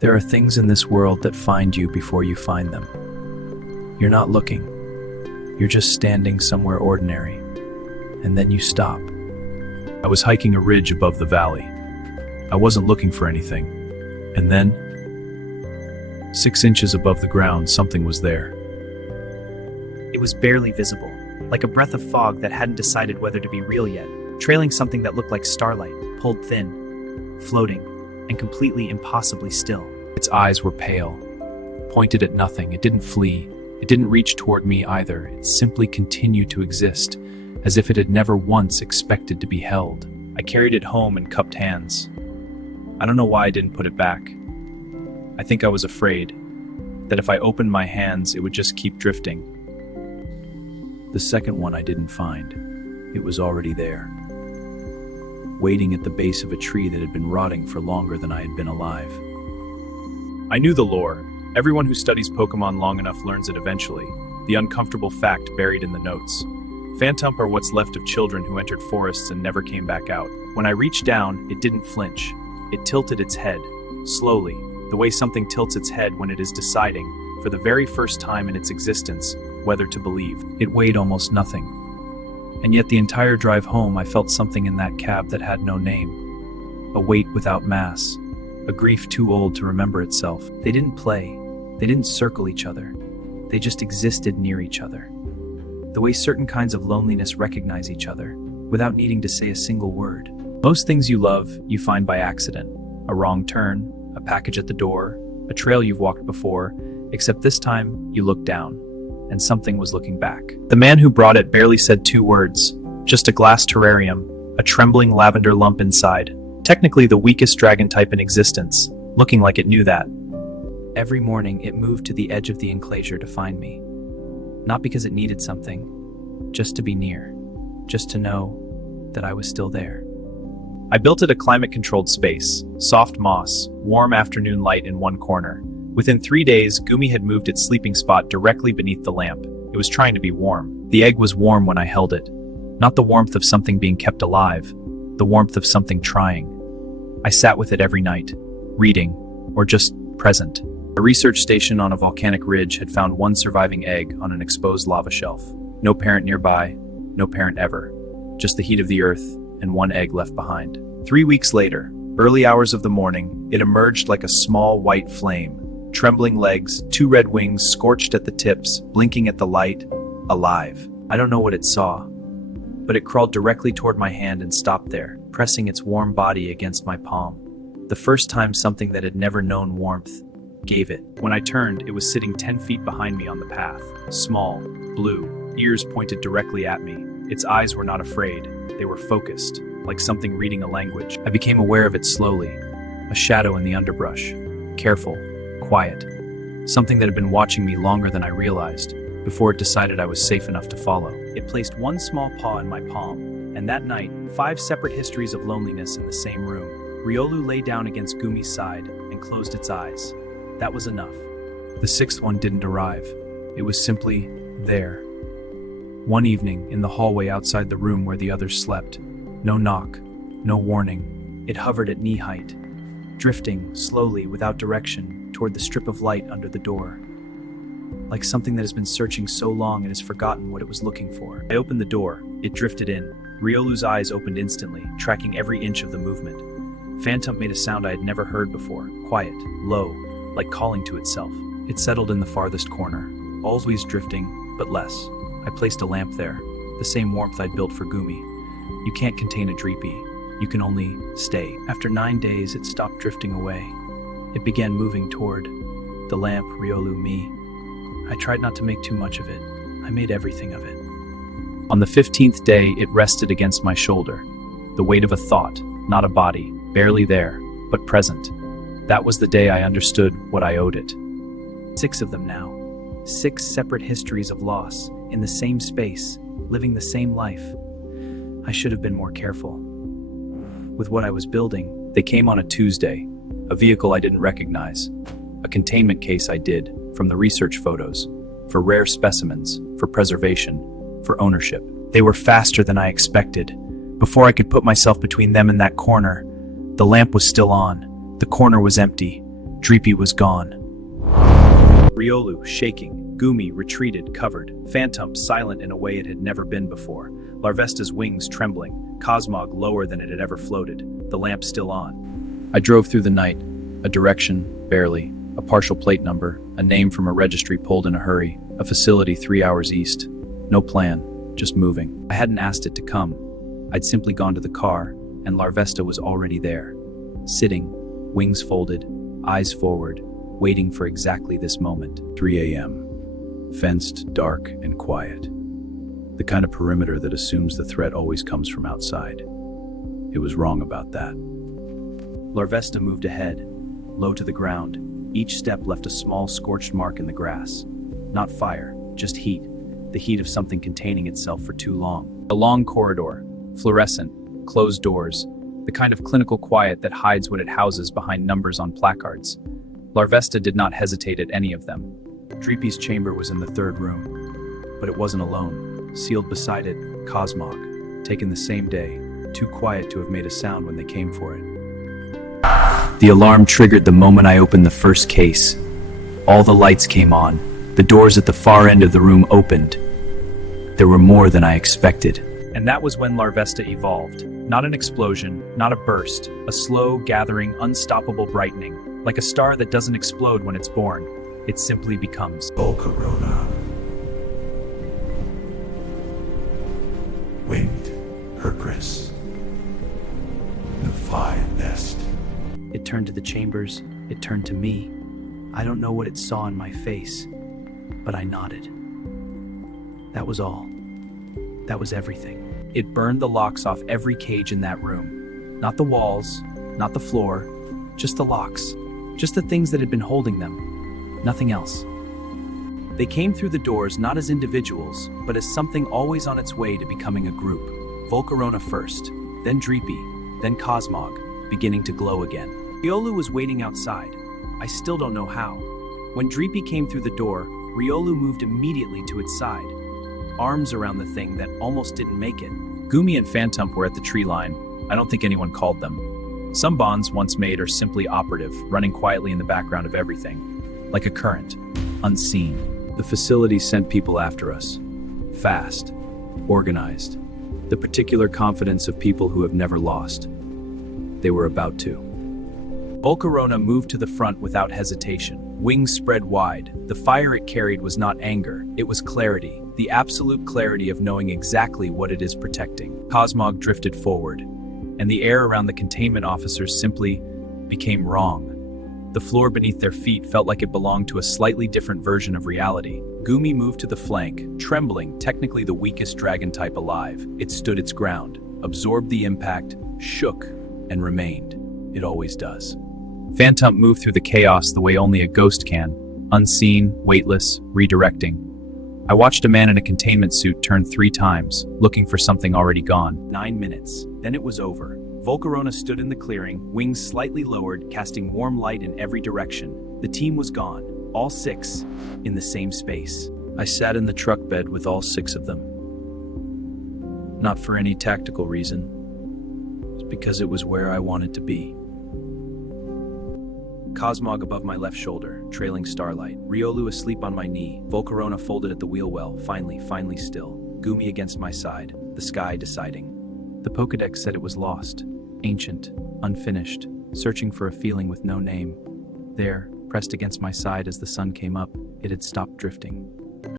There are things in this world that find you before you find them. You're not looking. You're just standing somewhere ordinary. And then you stop. I was hiking a ridge above the valley. I wasn't looking for anything. And then, 6 inches above the ground, something was there. It was barely visible, like a breath of fog that hadn't decided whether to be real yet, trailing something that looked like starlight, pulled thin, floating, and completely impossibly still. Its eyes were pale, pointed at nothing. It didn't flee. It didn't reach toward me either. It simply continued to exist, as if it had never once expected to be held. I carried it home in cupped hands. I don't know why I didn't put it back. I think I was afraid that if I opened my hands, it would just keep drifting. The second one I didn't find. It was already there, waiting at the base of a tree that had been rotting for longer than I had been alive. I knew the lore. Everyone who studies Pokemon long enough learns it eventually, the uncomfortable fact buried in the notes. Phantom are what's left of children who entered forests and never came back out. When I reached down, it didn't flinch. It tilted its head, slowly, the way something tilts its head when it is deciding, for the very first time in its existence, whether to believe. It weighed almost nothing. And yet the entire drive home I felt something in that cab that had no name. A weight without mass. A grief too old to remember itself. They didn't play. They didn't circle each other. They just existed near each other. The way certain kinds of loneliness recognize each other, without needing to say a single word. Most things you love, you find by accident. A wrong turn, a package at the door, a trail you've walked before, except this time you looked down, and something was looking back. The man who brought it barely said 2 words, just a glass terrarium, a trembling lavender lump inside. Technically the weakest dragon type in existence, looking like it knew that. Every morning it moved to the edge of the enclosure to find me. Not because it needed something, just to be near, just to know that I was still there. I built it a climate-controlled space, soft moss, warm afternoon light in one corner. Within 3 days, Gumi had moved its sleeping spot directly beneath the lamp. It was trying to be warm. The egg was warm when I held it. Not the warmth of something being kept alive, the warmth of something trying. I sat with it every night, reading, or just present. A research station on a volcanic ridge had found one surviving egg on an exposed lava shelf. No parent nearby, no parent ever. Just the heat of the earth and one egg left behind. 3 weeks later, early hours of the morning, it emerged like a small white flame. Trembling legs, 2 red wings scorched at the tips, blinking at the light, alive. I don't know what it saw, but it crawled directly toward my hand and stopped there, pressing its warm body against my palm. The first time something that had never known warmth gave it. When I turned, it was sitting 10 feet behind me on the path. Small, blue, ears pointed directly at me. Its eyes were not afraid. They were focused, like something reading a language. I became aware of it slowly. A shadow in the underbrush. Careful, quiet. Something that had been watching me longer than I realized, before it decided I was safe enough to follow. It placed one small paw in my palm, and that night, 5 separate histories of loneliness in the same room. Riolu lay down against Gumi's side and closed its eyes. That was enough. The 6th one didn't arrive. It was simply there. One evening, in the hallway outside the room where the others slept. No knock, no warning. It hovered at knee height, drifting slowly without direction toward the strip of light under the door. Like something that has been searching so long it has forgotten what it was looking for. I opened the door. It drifted in. Riolu's eyes opened instantly, tracking every inch of the movement. Phantom made a sound I had never heard before. Quiet, low, like calling to itself. It settled in the farthest corner, always drifting, but less. I placed a lamp there, the same warmth I'd built for Gumi. You can't contain a dreepy. You can only stay. After 9 days, it stopped drifting away. It began moving toward the lamp, Riolu, me. I tried not to make too much of it. I made everything of it. On the 15th day, it rested against my shoulder. The weight of a thought, not a body, barely there, but present. That was the day I understood what I owed it. 6 of them now. 6 separate histories of loss, in the same space, living the same life. I should have been more careful. With what I was building, they came on a Tuesday. A vehicle I didn't recognize. A containment case I did, from the research photos. For rare specimens, for preservation, for ownership. They were faster than I expected. Before I could put myself between them and that corner, the lamp was still on. The corner was empty. Dreepy was gone. Riolu, shaking. Gumi, retreated, covered. Phantom, silent in a way it had never been before. Larvesta's wings trembling. Cosmog, lower than it had ever floated. The lamp still on. I drove through the night. A direction, barely. A partial plate number. A name from a registry pulled in a hurry. A facility 3 hours east. No plan, just moving. I hadn't asked it to come. I'd simply gone to the car, and Larvesta was already there. Sitting, wings folded, eyes forward, waiting for exactly this moment. 3 a.m. Fenced, dark, and quiet. The kind of perimeter that assumes the threat always comes from outside. It was wrong about that. Larvesta moved ahead, low to the ground. Each step left a small scorched mark in the grass. Not fire, just heat. The heat of something containing itself for too long. A long corridor, fluorescent, closed doors, the kind of clinical quiet that hides what it houses behind numbers on placards. Larvesta did not hesitate at any of them. Dreepy's chamber was in the third room, but it wasn't alone. Sealed beside it, Cosmog, taken the same day, too quiet to have made a sound when they came for it. The alarm triggered the moment I opened the first case. All the lights came on. The doors at the far end of the room opened. There were more than I expected. And that was when Larvesta evolved. Not an explosion, not a burst, a slow, gathering, unstoppable brightening. Like a star that doesn't explode when it's born. It simply becomes. Volcarona. Winged Hercules. The flying nest. It turned to the chambers, it turned to me. I don't know what it saw in my face, but I nodded. That was all. That was everything. It burned the locks off every cage in that room. Not the walls, not the floor, just the locks. Just the things that had been holding them. Nothing else. They came through the doors not as individuals, but as something always on its way to becoming a group. Volcarona first, then Dreepy, then Cosmog, beginning to glow again. Riolu was waiting outside. I still don't know how. When Dreepy came through the door, Riolu moved immediately to its side. Arms around the thing that almost didn't make it. Gumi and Phantom were at the tree line. I don't think anyone called them. Some bonds once made are simply operative, running quietly in the background of everything. Like a current, unseen. The facility sent people after us. Fast. Organized. The particular confidence of people who have never lost. They were about to. Volcarona moved to the front without hesitation. Wings spread wide. The fire it carried was not anger, it was clarity. The absolute clarity of knowing exactly what it is protecting. Cosmog drifted forward, and the air around the containment officers simply became wrong. The floor beneath their feet felt like it belonged to a slightly different version of reality. Gumi moved to the flank, trembling, technically the weakest dragon type alive. It stood its ground, absorbed the impact, shook, and remained. It always does. Phantom moved through the chaos the way only a ghost can, unseen, weightless, redirecting. I watched a man in a containment suit turn 3 times, looking for something already gone. 9 minutes, then it was over. Volcarona stood in the clearing, wings slightly lowered, casting warm light in every direction. The team was gone, all 6, in the same space. I sat in the truck bed with all 6 of them. Not for any tactical reason, just because it was where I wanted to be. Cosmog above my left shoulder, trailing starlight. Riolu asleep on my knee. Volcarona folded at the wheel well, finally still. Gumi against my side, the sky deciding. The Pokedex said it was lost, ancient, unfinished, searching for a feeling with no name. There, pressed against my side as the sun came up, it had stopped drifting.